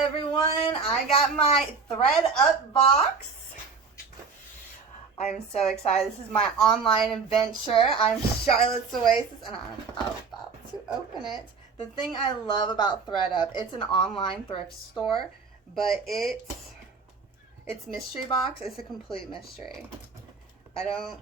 everyone, I got my thread up box. I'm so excited. This is my online adventure. I'm Charlotte's Oasis and I'm about to open it. The thing I love about ThredUp, it's an online thrift store, but it's mystery box. It's a complete mystery. I don't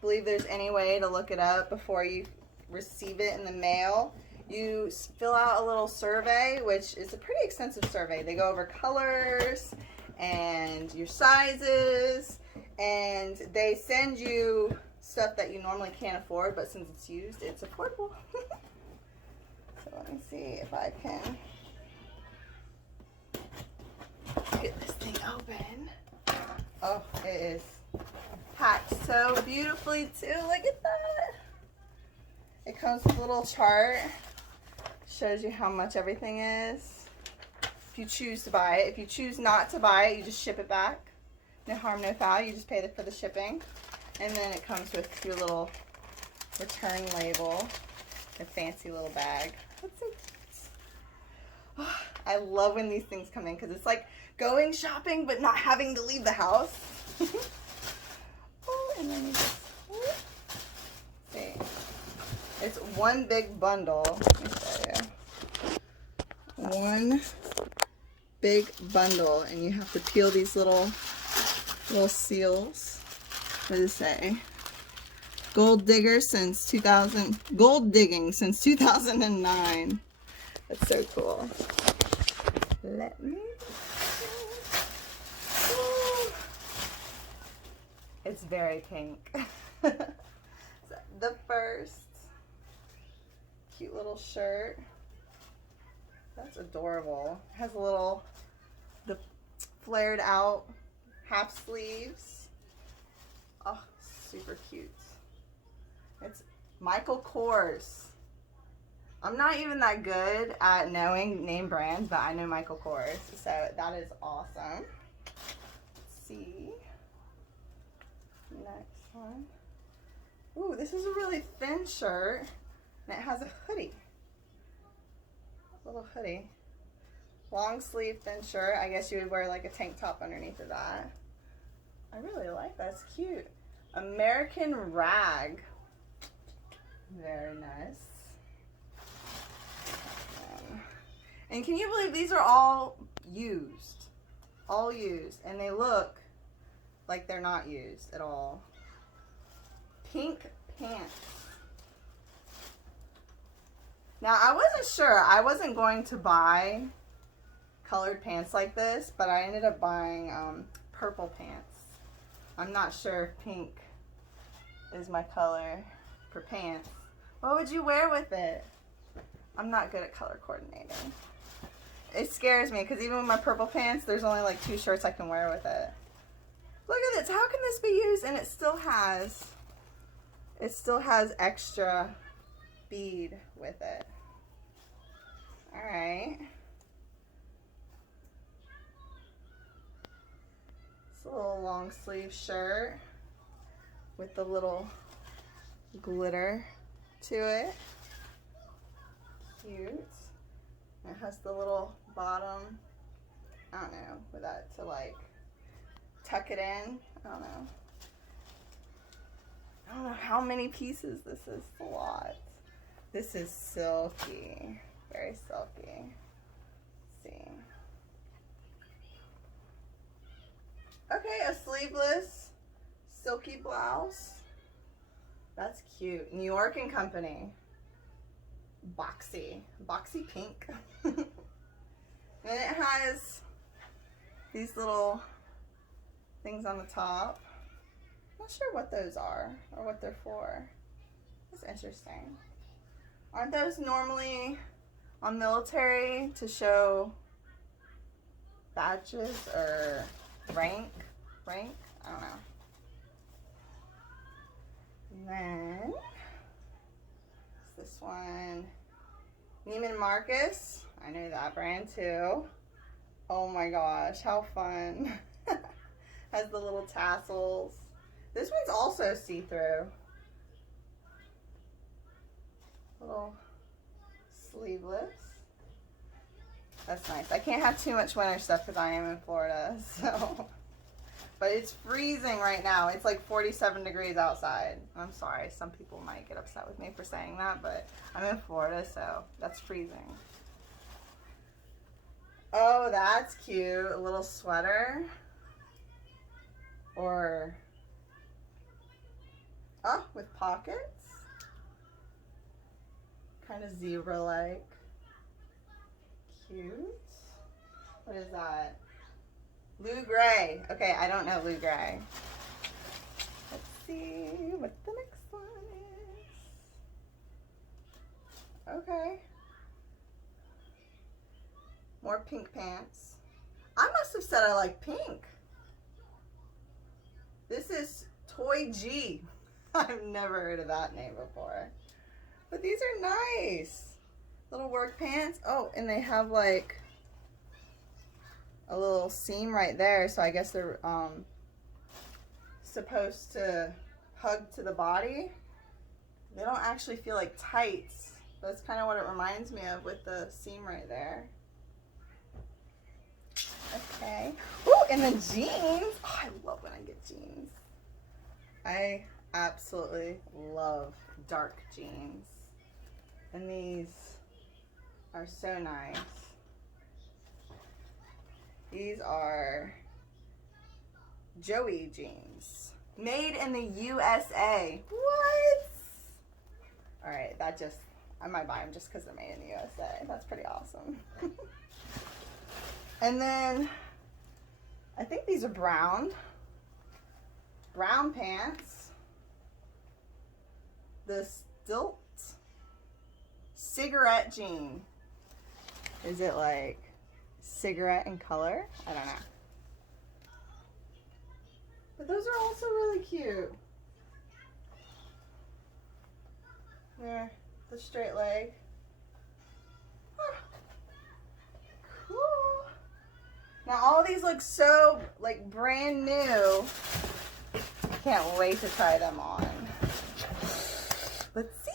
believe there's any way to look it up before you receive it in the mail. You fill out a little survey, which is a pretty extensive survey. They go over colors and your sizes, and they send you stuff that you normally can't afford, but since it's used, it's affordable. So let me see if I can get this thing open. Oh, it is packed so beautifully too. Look at that. It comes with a little chart. Shows you how much everything is. If you choose to buy it. If you choose not to buy it, you just ship it back. No harm, no foul. You just pay for the shipping. And then it comes with your little return label. A fancy little bag. That's so cute. I love when these things come in because it's like going shopping but not having to leave the house. Oh, and then you just see. It's one big bundle. Let me show you. One big bundle, and you have to peel these little seals. What does it say? Gold digging since 2009. That's so cool. Let me. It's very pink. The first cute little shirt. That's adorable. It has the flared out half sleeves. Oh, super cute. It's Michael Kors. I'm not even that good at knowing name brands, but I know Michael Kors, so that is awesome. Let's see. Next one. Ooh, this is a really thin shirt, and it has a hoodie. A little hoodie. Long sleeve thin shirt. I guess you would wear like a tank top underneath of that. I really like that. It's cute. American rag. Very nice. And can you believe these are all used? All used. And they look like they're not used at all. Pink pants. Now, I wasn't sure. I wasn't going to buy colored pants like this, but I ended up buying purple pants. I'm not sure if pink is my color for pants. What would you wear with it? I'm not good at color coordinating. It scares me because even with my purple pants, there's only like 2 shirts I can wear with it. Look at this. How can this be used? And it still has extra bead with it. All right. It's a little long sleeve shirt with the little glitter to it. Cute. And it has the little bottom, I don't know, with that to like tuck it in. I don't know. I don't know how many pieces this is. It's a lot. This is silky. Very silky. Let's see. Okay, a sleeveless silky blouse. That's cute. New York and Company. Boxy. Boxy pink. And it has these little things on the top. Not sure what those are or what they're for. That's interesting. Aren't those normally on military to show badges or rank? I don't know. And then this one, Neiman Marcus. I know that brand too. Oh my gosh, how fun. Has the little tassels. This one's also see-through. Little sleeveless. That's nice. I can't have too much winter stuff because I am in Florida, so. But it's freezing right now. It's like 47 degrees outside. I'm sorry, some people might get upset with me for saying that, but I'm in Florida, so that's freezing. Oh, that's cute. A little sweater. Or, oh, with pockets. Kind of zebra-like. Cute. What is that? Lou Gray. Okay, I don't know Lou Gray. Let's see what the next one is. Okay. More pink pants. I must have said I like pink. This is Toy G. I've never heard of that name before. But these are nice. Little work pants. Oh, and they have like a little seam right there, so I guess they're supposed to hug to the body. They don't actually feel like tights. That's kind of what it reminds me of with the seam right there. Okay. Ooh, and then jeans. Oh, I love when I get jeans. I absolutely love dark jeans. And these are so nice. These are Joey jeans. Made in the USA. What? Alright, that just, I might buy them just because they're made in the USA. That's pretty awesome. And then, I think these are brown. Brown pants. The Stilt cigarette jean. Is it like cigarette in color? I don't know. But those are also really cute. There, the straight leg. Ah, cool. Now all these look so like brand new. I can't wait to try them on. Let's see.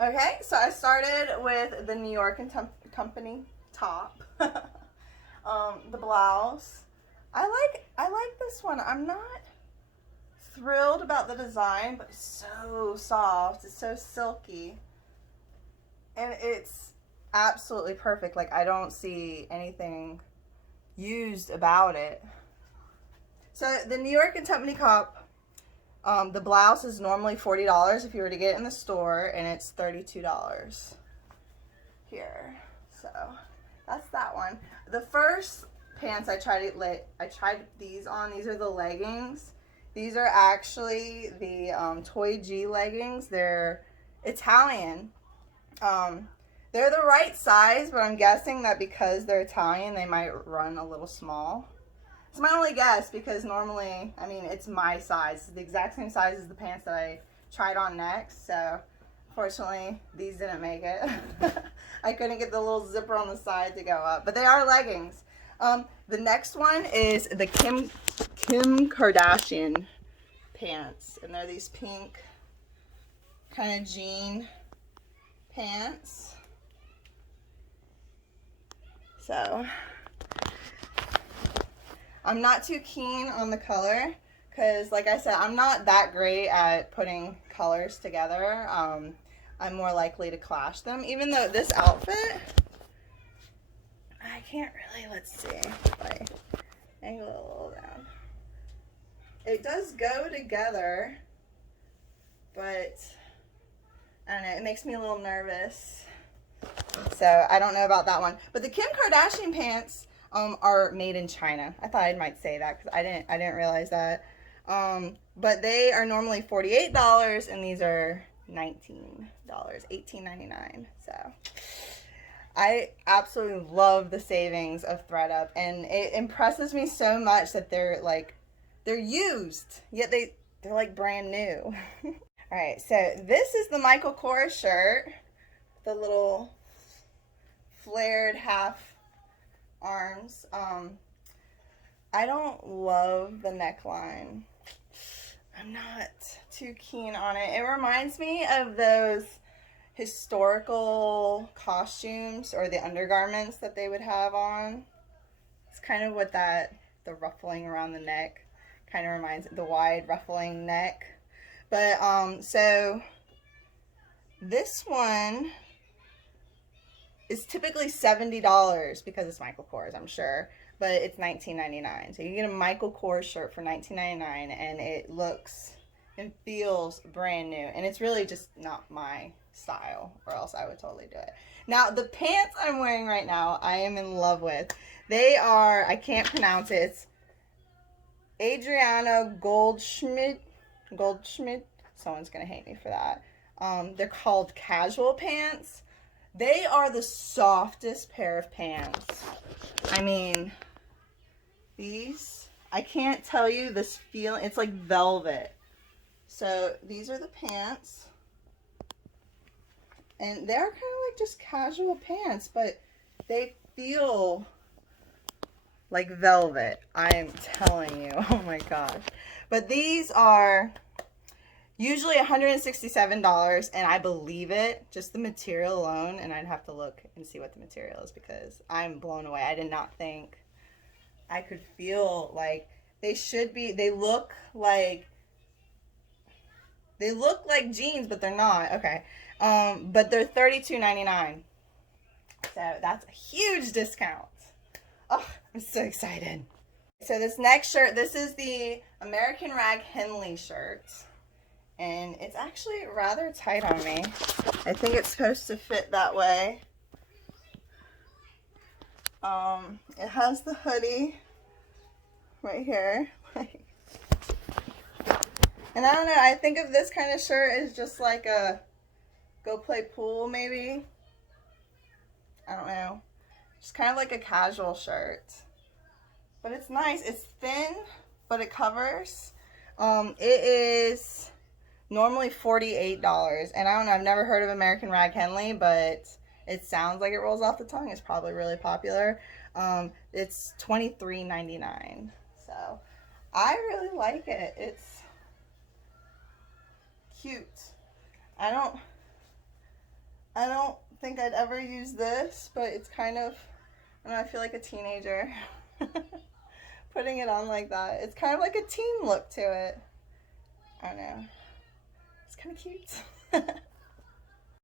Okay, so I started with the New York and Company top. The blouse. I like this one. I'm not thrilled about the design, but it's so soft. It's so silky. And it's absolutely perfect. Like, I don't see anything used about it. So the New York and Company cup, the blouse is normally $40 if you were to get it in the store, and it's $32 here. So that's that one. The first pants I tried these on. These are the leggings. These are actually the Toy G leggings. They're Italian. They're the right size, but I'm guessing that because they're Italian, they might run a little small. It's my only guess because normally, I mean, it's my size. It's the exact same size as the pants that I tried on next. So, unfortunately, these didn't make it. I couldn't get the little zipper on the side to go up, but they are leggings. The next one is the Kim Kardashian pants, and they're these pink kind of jean pants. So I'm not too keen on the color because, like I said, I'm not that great at putting colors together. I'm more likely to clash them, even though this outfit, I can't really, let's see, if I angle it a little down. It does go together, but I don't know, it makes me a little nervous. So I don't know about that one. But the Kim Kardashian pants are made in China. I thought I might say that because I didn't realize that. But they are normally $48 and these are $19, $18.99. So I absolutely love the savings of ThredUp, and it impresses me so much that they're used, yet they're like brand new. All right, so this is the Michael Kors shirt, the little flared half arms. I don't love the neckline. I'm not too keen on it. It reminds me of those historical costumes or the undergarments that they would have on. It's kind of what the ruffling around the neck kind of reminds, the wide ruffling neck. But so this one is typically $70 because it's Michael Kors, I'm sure, but it's $19.99. So you get a Michael Kors shirt for $19.99, and it looks and feels brand new, and it's really just not my style, or else I would totally do it. Now the pants I'm wearing right now, I am in love with. They are, I can't pronounce it, it's Adriana Goldschmidt. Someone's gonna hate me for that. They're called casual pants. They are the softest pair of pants. I mean, these, I can't tell you this feeling. It's like velvet. So these are the pants. And they're kind of like just casual pants, but they feel like velvet. I'm telling you. Oh my gosh. But these are usually $167, and I believe it, just the material alone, and I'd have to look and see what the material is because I'm blown away. I did not think I could feel like they should be. They look like jeans, but they're not. Okay. But they're $32.99. So that's a huge discount. Oh, I'm so excited. So this next shirt, this is the American Rag Henley shirt. And it's actually rather tight on me. I think it's supposed to fit that way. It has the hoodie right here. And I don't know, I think of this kind of shirt as just like a go play pool maybe. I don't know. Just kind of like a casual shirt. But it's nice. It's thin, but it covers. It is normally $48, and I don't know, I've never heard of American Rag Henley, but it sounds like it rolls off the tongue. It's probably really popular. It's $23.99, so I really like it. It's cute. I don't think I'd ever use this, but it's kind of, I don't know, I feel like a teenager putting it on like that. It's kind of like a teen look to it. I don't know. It's kind of cute.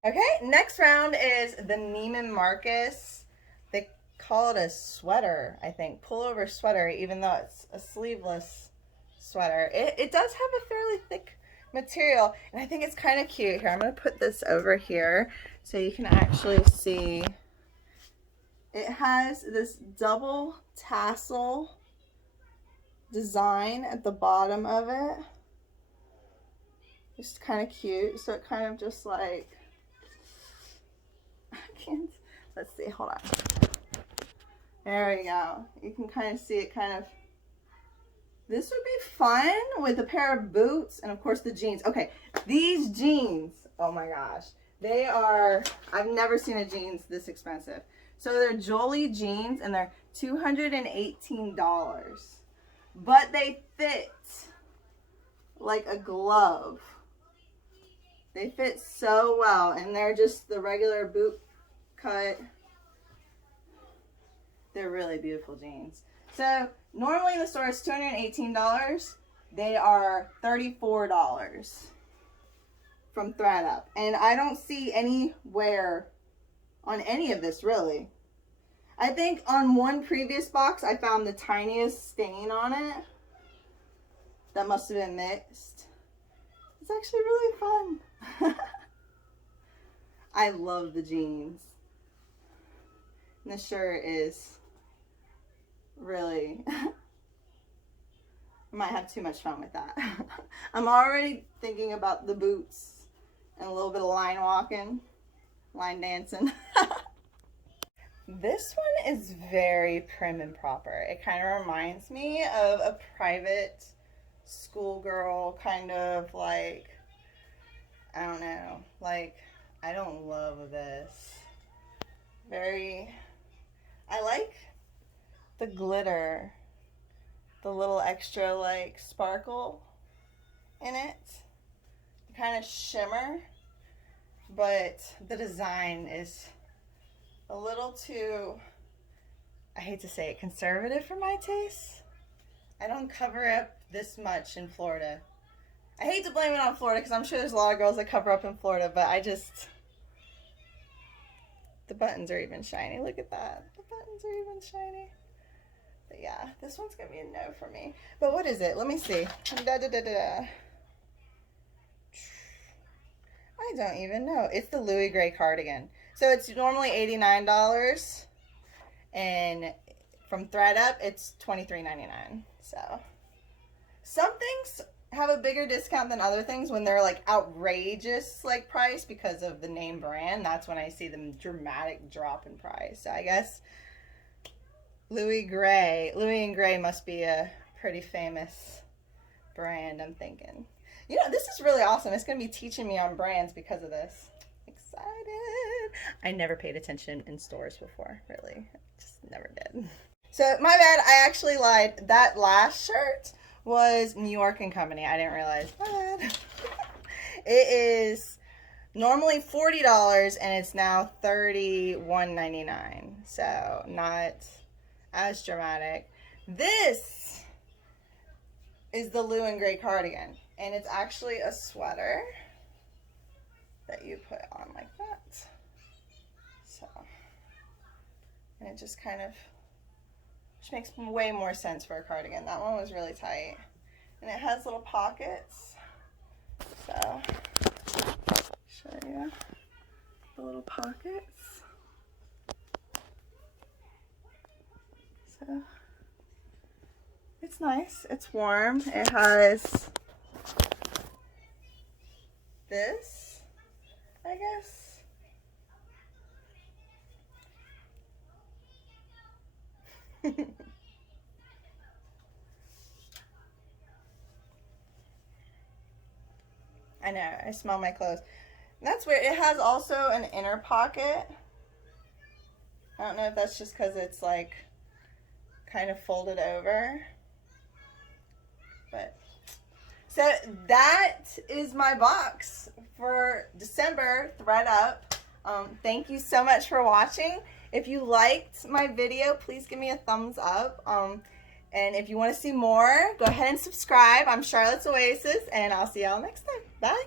Okay, next round is the Neiman Marcus. They call it a sweater, I think. Pullover sweater, even though it's a sleeveless sweater. It does have a fairly thick material, and I think it's kind of cute. Here, I'm going to put this over here so you can actually see. It has this double tassel design at the bottom of it. It's kind of cute. So it kind of just like, I can't, let's see, hold on. There we go. You can kind of see it kind of, this would be fun with a pair of boots and of course the jeans. Okay, these jeans, oh my gosh. They are, I've never seen a jeans this expensive. So they're Jolie jeans and they're $218. But they fit like a glove. They fit so well, and they're just the regular boot cut. They're really beautiful jeans. So normally in the store it's $218. They are $34 from ThredUp. And I don't see any wear on any of this really. I think on one previous box I found the tiniest stain on it. That must have been mixed. It's actually really fun. I love the jeans. And this shirt is really, I might have too much fun with that. I'm already thinking about the boots and a little bit of line walking, line dancing. This one is very prim and proper. It kind of reminds me of a private schoolgirl, kind of like, I don't know, like, I don't love this. Very, I like the glitter, the little extra like sparkle in it, the kind of shimmer. but the design is a little too, I hate to say it, conservative for my taste. I don't cover up this much in Florida. I hate to blame it on Florida because I'm sure there's a lot of girls that cover up in Florida, but the buttons are even shiny. Look at that. The buttons are even shiny. But yeah, this one's going to be a no for me. But what is it? Let me see. I don't even know. It's the Louis Gray cardigan. So it's normally $89, and from ThredUp, it's $23.99. So some things have a bigger discount than other things when they're like outrageous like price because of the name brand. That's when I see them dramatic drop in price. So I guess Louis and Gray must be a pretty famous brand, I'm thinking. You know, this is really awesome. It's going to be teaching me on brands because of this. Excited. I never paid attention in stores before, really. Just never did. So, my bad. I actually lied. That last shirt was New York & Company. I didn't realize that. It is normally $40 and it's now $31.99. So, not as dramatic. This is the Lou and Gray cardigan. And it's actually a sweater that you put on like that. So, and it just kind of, which makes way more sense for a cardigan. That one was really tight. And it has little pockets. So, show you the little pockets. So, it's nice. It's warm. It has this, I guess. I know, I smell my clothes. That's weird. It has also an inner pocket. I don't know if that's just because it's like kind of folded over. But so that is my box for December ThredUp. Thank you so much for watching. If you liked my video, please give me a thumbs up. And if you want to see more, go ahead and subscribe. I'm Charlotte's Oasis, and I'll see y'all next time. Bye.